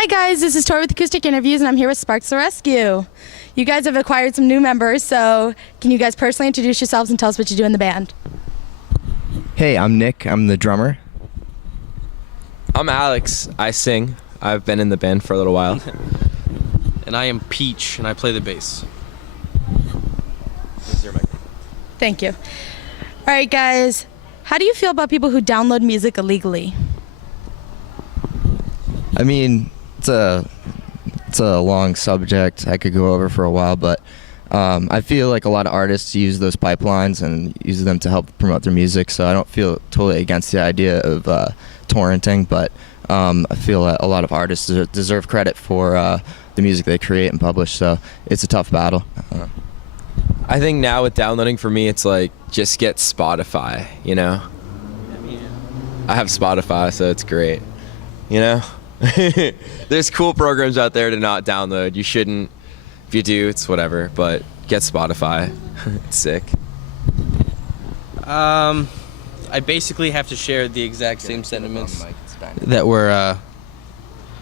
Hi guys, this is Tori with Acoustic Interviews, and I'm here with Sparks the Rescue. You guys have acquired some new members, so can you guys personally introduce yourselves and tell us what you do in the band? Hey, I'm Nick. I'm the drummer. I'm Alex. I sing. I've been in the band for a little while. And I am Peach, and I play the bass. Thank you. All right guys, how do you feel about people who download music illegally? I mean, it's a long subject I could go over for a while, but I feel like a lot of artists use those pipelines and use them to help promote their music, so I don't feel totally against the idea of torrenting, but I feel that a lot of artists deserve credit for the music they create and publish, so it's a tough battle. I think now with downloading, for me, it's like just get Spotify, you know? I have Spotify, so it's great, you know? There's cool programs out there to not download. You shouldn't. If you do, it's whatever, but get Spotify. It's sick. I basically have to share the exact same sentiments that were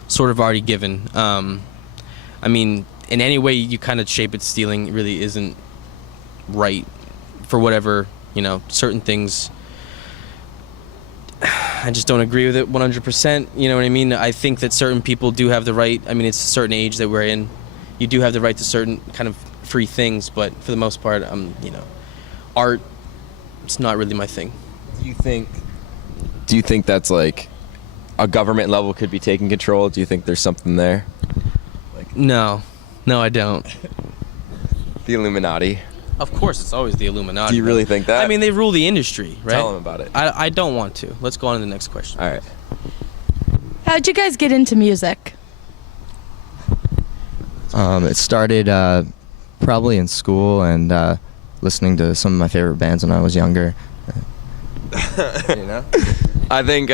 sort of already given. I mean, in any way you kind of shape it, stealing really isn't right for whatever, you know, certain things. I just don't agree with it 100%, you know what I mean? I think that certain people do have the right, I mean, it's a certain age that we're in. You do have the right to certain kind of free things, but for the most part, you know, art, it's not really my thing. Do you think that's like a government level could be taking control? Do you think there's something there? No, I don't. The Illuminati. Of course, it's always the Illuminati. Do you really think that? I mean, they rule the industry, right? Tell them about it. I don't want to. Let's go on to the next question. All right. How'd you guys get into music? It started probably in school and listening to some of my favorite bands when I was younger. You know? I think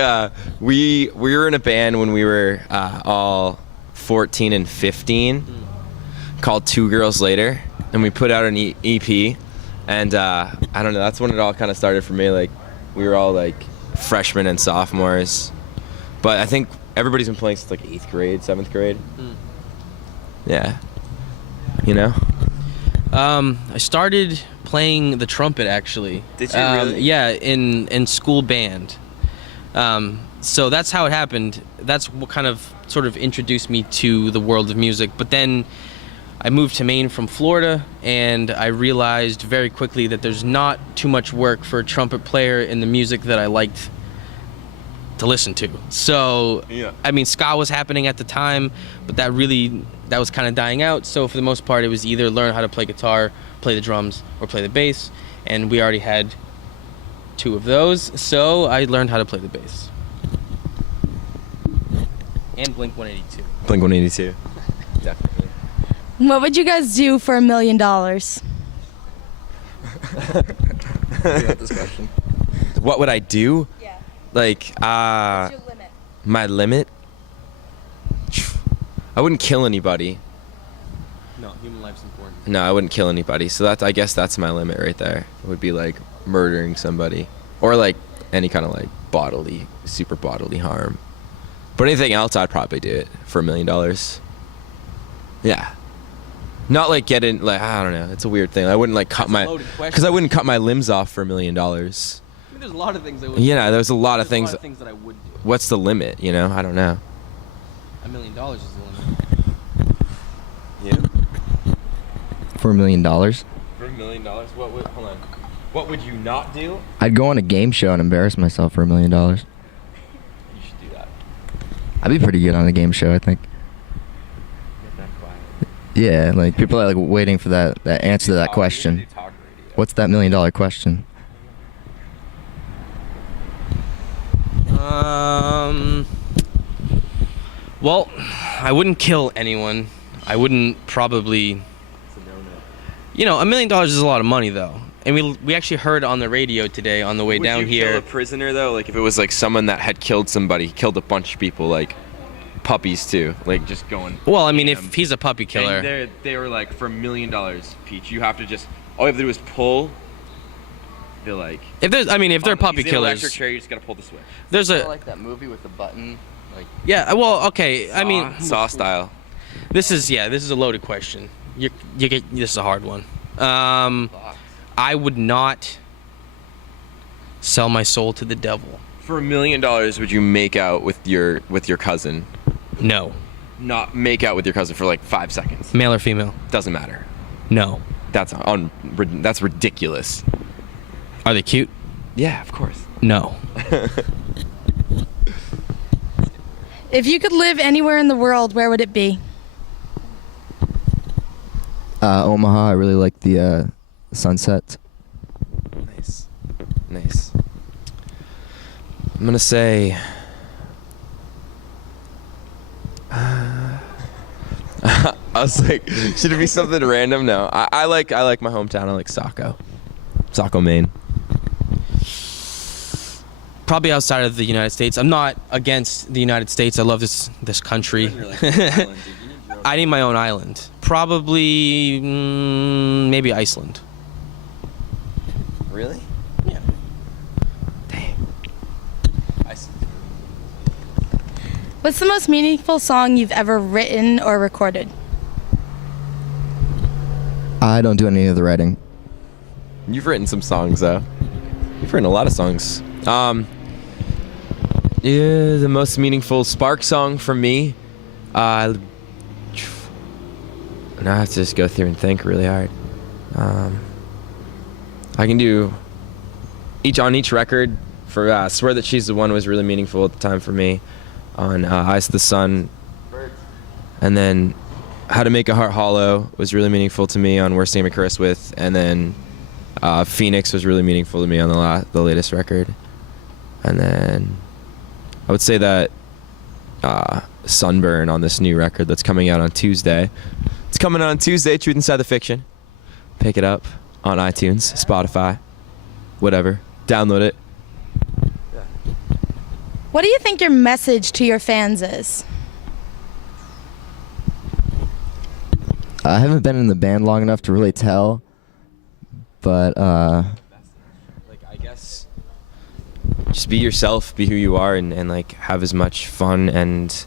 we were in a band when we were all 14 and 15 called Two Girls Later, and we put out an EP, and I don't know, that's when it all kind of started for me. Like, we were all like freshmen and sophomores, but I think everybody's been playing since like 8th grade, 7th grade. Yeah, you know? I started playing the trumpet, actually. Did you really? Yeah, in school band. So that's how it happened. That's what kind of sort of introduced me to the world of music. But then I moved to Maine from Florida, and I realized very quickly that there's not too much work for a trumpet player in the music that I liked to listen to. So, yeah. I mean, ska was happening at the time, but that was kind of dying out. So for the most part, it was either learn how to play guitar, play the drums, or play the bass. And we already had 2 of those, so I learned how to play the bass. And Blink 182. Blink 182. Definitely. What would you guys do for $1 million? This question. What would I do? Yeah. Like, What's your limit? my limit? I wouldn't kill anybody. No, human life's important. No, I wouldn't kill anybody. So I guess that's my limit right there. It would be like murdering somebody, or like any kind of like super bodily harm. But anything else, I'd probably do it for $1 million. Yeah. Not like getting like, I don't know. It's a weird thing. I wouldn't like because I wouldn't cut my limbs off for $1 million. I mean, there's a lot of things I would. Yeah, there's a lot of There's things. a lot of things that I would do. What's the limit? You know, I don't know. $1 million is the limit. Yeah. For $1 million? For $1 million, hold on. What would you not do? I'd go on a game show and embarrass myself for $1 million. You should do that. I'd be pretty good on a game show, I think. Get that quiet. Yeah, like people are like waiting for that answer to that question. What's that $1 million question? Well, I wouldn't kill anyone. I wouldn't probably. You know, $1 million is a lot of money, though. And we actually heard on the radio today on the way down here. Would you kill a prisoner though? Like if it was like someone that had killed somebody, killed a bunch of people, like puppies too, like just going. Well, I mean, if he's a puppy killer. And they were like, for $1 million, Peach, you have to just all you have to do is pull. They're like. If they're puppy he's in an killers. electric chair, you just gotta pull the switch. There's a. like that movie with the button. Yeah. Well, okay. I mean, Saw style. this is a loaded question. You get this is a hard one. I would not sell my soul to the devil. For $1 million, would you make out with your cousin? No. Not make out with your cousin for like 5 seconds. Male or female? Doesn't matter. No. That's ridiculous. Are they cute? Yeah, of course. No. If you could live anywhere in the world, where would it be? Omaha. I really like the sunset. Nice. I'm gonna say. I was like, should it be something random? No, I like my hometown. I like Saco, Maine. Probably outside of the United States. I'm not against the United States. I love this country. I need my own island. Probably maybe Iceland. Really? Yeah. Dang. What's the most meaningful song you've ever written or recorded? I don't do any of the writing. You've written some songs though. You've written a lot of songs. Yeah, the most meaningful Spark song for me. Now I have to just go through and think really hard. I can do each record. For Swear That She's the One was really meaningful at the time for me. On Eyes to the Sun, and then How to Make a Heart Hollow was really meaningful to me on Where Sam and Chris With, and then Phoenix was really meaningful to me on the latest record, and then I would say that Sunburn on this new record that's coming out on Tuesday. It's coming out on Tuesday. Truth Inside the Fiction. Pick it up on iTunes, Spotify, whatever. Download it. What do you think your message to your fans is? I haven't been in the band long enough to really tell, but Like, I guess just be yourself, be who you are, and like have as much fun and,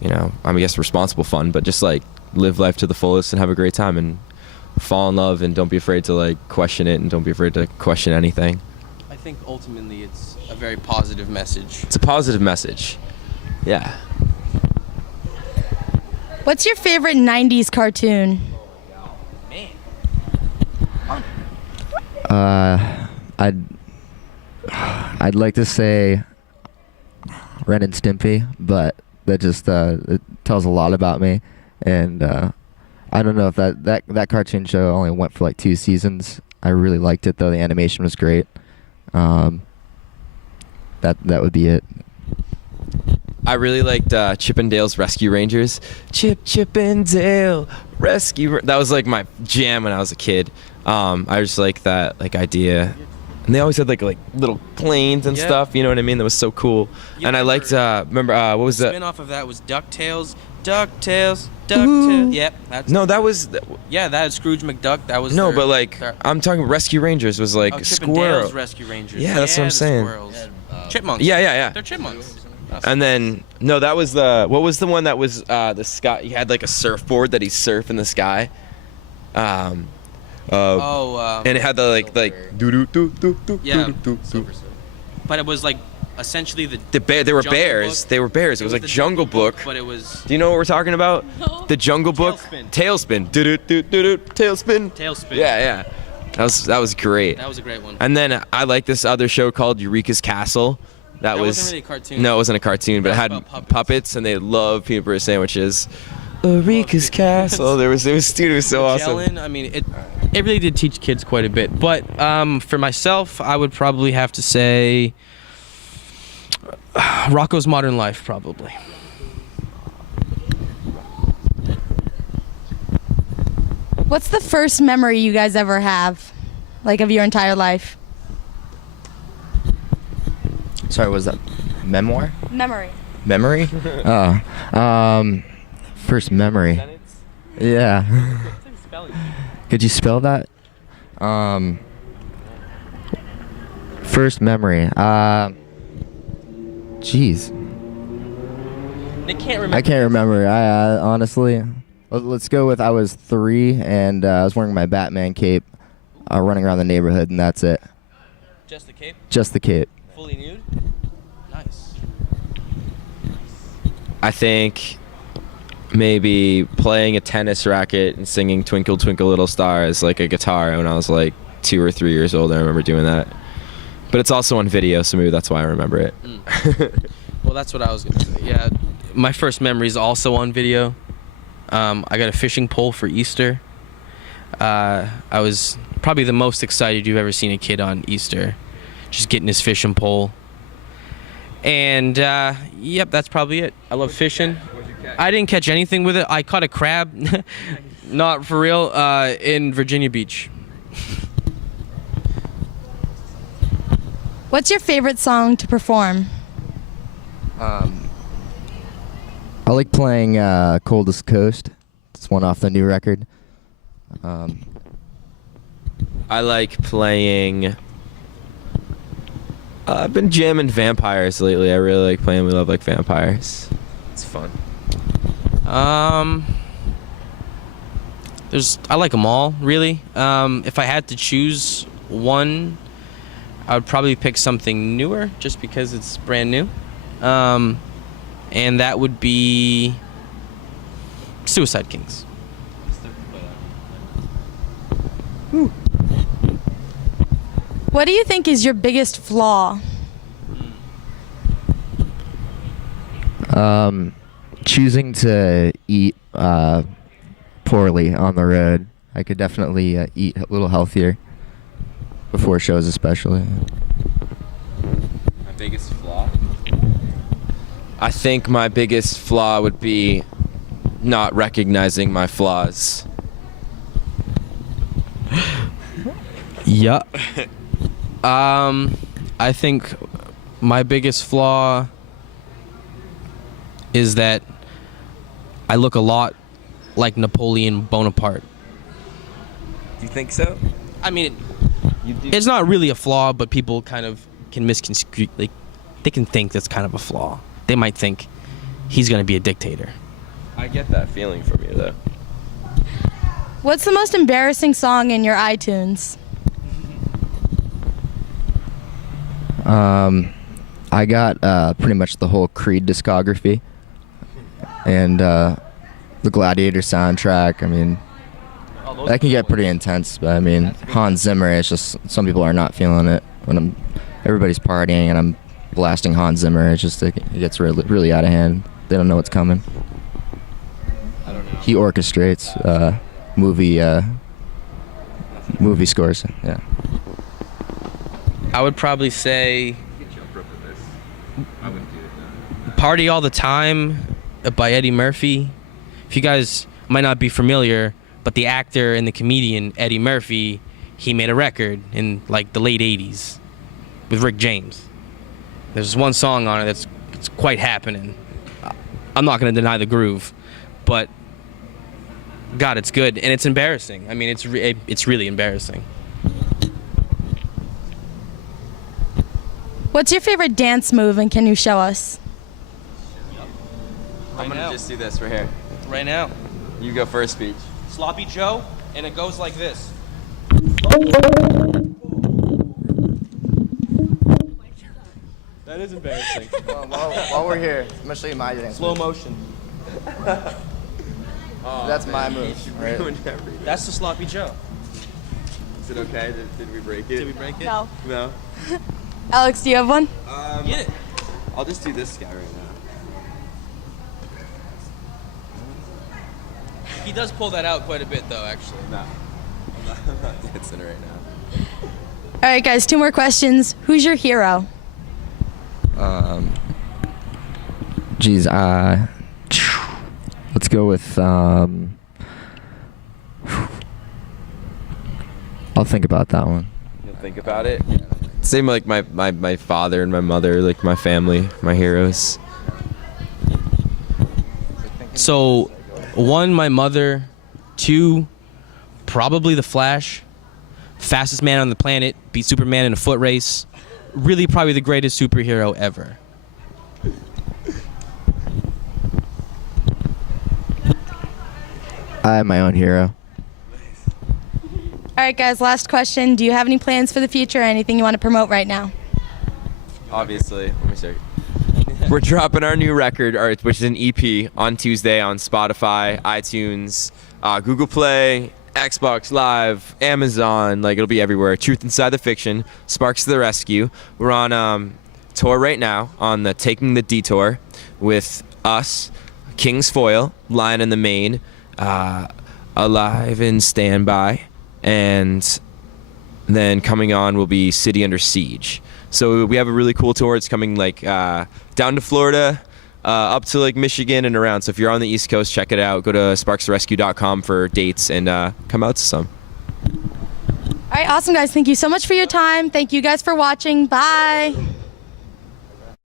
you know, I guess responsible fun, but just like live life to the fullest and have a great time and fall in love, and don't be afraid to like question it, and don't be afraid to question anything. I think ultimately it's a very positive message. It's a positive message. Yeah. What's your favorite 90s cartoon? I'd like to say Ren and Stimpy, but that just it tells a lot about me, and I don't know if that cartoon show only went for like 2 seasons. I really liked it though. The animation was great. That would be it. I really liked Chip and Dale's Rescue Rangers. Chip and Dale Rescue. That was like my jam when I was a kid. I just like that like idea, and they always had like little planes and Yeah. stuff. You know what I mean? That was so cool. You And I liked remember what was The that? spin-off of that was DuckTales. Yep. That was Yeah, that had Scrooge McDuck. That was no, their- but like their- I'm talking Rescue Rangers was like Chip and squirrel. Dale's Rescue Rangers. Yeah, that's what I'm the saying. Squirrels. Chipmunks. Yeah. They're chipmunks. And then no, that was what was the one that was the sky? He had like a surfboard that he surfed in the sky. And it had the like doo doo doo doo doo Yeah. doo doo. But it was like essentially They were Jungle bears. Book. They were bears. It was like the Jungle Book. but it was Do you know what we're talking about? No. The Jungle Book. Tailspin. Doo doo doo doo doo. Tailspin. Tailspin. Yeah. That was great. That was a great one. And then I like this other show called Eureka's Castle. That was wasn't really a cartoon. No, it wasn't a cartoon, but it That had was about puppets, and they loved peanut butter sandwiches. Eureka's Castle. It was so awesome. Magellan, I mean, it really did teach kids quite a bit. But for myself, I would probably have to say Rocco's Modern Life, probably. What's the first memory you guys ever have, like of your entire life? Sorry, was that memoir? Memory. Memory? First memory. Yeah. Could you spell that? First memory. Jeez. Nick can't remember. I can't remember. I honestly, let's go with I was 3 and I was wearing my Batman cape, running around the neighborhood, and that's it. Just the cape? Just the cape. Fully nude? Nice. I think maybe playing a tennis racket and singing Twinkle Twinkle Little Star as like a guitar when I was like 2 or 3 years old. I remember doing that. But it's also on video, so maybe that's why I remember it. Well, that's what I was going to say. Yeah, my first memory is also on video. I got a fishing pole for Easter. I was probably the most excited you've ever seen a kid on Easter, just getting his fishing pole. And yep, that's probably it. I love fishing. I didn't catch anything with it. I caught a crab, not for real, in Virginia Beach. What's your favorite song to perform? I like playing Coldest Coast. It's one off the new record. I like playing. I've been jamming Vampires lately. I really like playing We Love Like Vampires. It's fun. I like them all, really. If I had to choose one, I would probably pick something newer, just because it's brand new. And that would be Suicide Kings. What do you think is your biggest flaw? Choosing to eat poorly on the road. I could definitely eat a little healthier before shows, especially. My biggest flaw? I think my biggest flaw would be not recognizing my flaws. Yeah. I think my biggest flaw is that I look a lot like Napoleon Bonaparte. Do you think so? I mean, You do. it's not really a flaw, but people kind of can misconstrue. Like, they can think that's kind of a flaw. They might think he's gonna be a dictator. I get that feeling from you, though. What's the most embarrassing song in your iTunes? I got pretty much the whole Creed discography and the Gladiator soundtrack. I mean, that can get pretty intense, but I mean, Hans Zimmer, it's just some people are not feeling it when everybody's partying and I'm blasting Hans Zimmer. It's just it gets really, really out of hand. They don't know what's coming. I don't know. He orchestrates movie scores. Yeah. I would probably say Party All the Time by Eddie Murphy. If you guys might not be familiar, but the actor and the comedian Eddie Murphy, he made a record in like the late 80s with Rick James. There's one song on it that's it's quite happening. I'm not going to deny the groove, but God, it's good and it's embarrassing. I mean, it's really embarrassing. What's your favorite dance move and can you show us? I'm gonna just do this right here. Right now. You go first, Peach. Sloppy Joe, and it goes like this. That is embarrassing. While we're here, I'm gonna show you my dance. Slow motion. That's my move. Right? That's the Sloppy Joe. Is it okay? Did we break it? Did we break it? No. No. Alex, do you have one? Get it. I'll just do this guy right now. He does pull that out quite a bit, though, actually. No. I'm not dancing right now. All right, guys, 2 more questions. Who's your hero? Geez, let's go with I'll think about that one. You'll think about it. Same like my father and my mother, like my family, my heroes. So, 1, my mother. 2, probably the Flash. Fastest man on the planet, beat Superman in a foot race. Really probably the greatest superhero ever. I am my own hero. All right, guys, last question. Do you have any plans for the future or anything you want to promote right now? Obviously, let me start. We're dropping our new record, which is an EP, on Tuesday on Spotify, iTunes, Google Play, Xbox Live, Amazon. Like, it'll be everywhere. Truth Inside the Fiction, Sparks to the Rescue. We're on tour right now on the Taking the Detour with us, King's Foil, Lion in the Main, Alive and Standby, and then coming on will be City Under Siege. So we have a really cool tour. It's coming like down to Florida, up to like Michigan and around. So if you're on the East Coast, check it out. Go to sparkstherescue.com for dates and come out to some. All right, awesome, guys. Thank you so much for your time. Thank you guys for watching. Bye.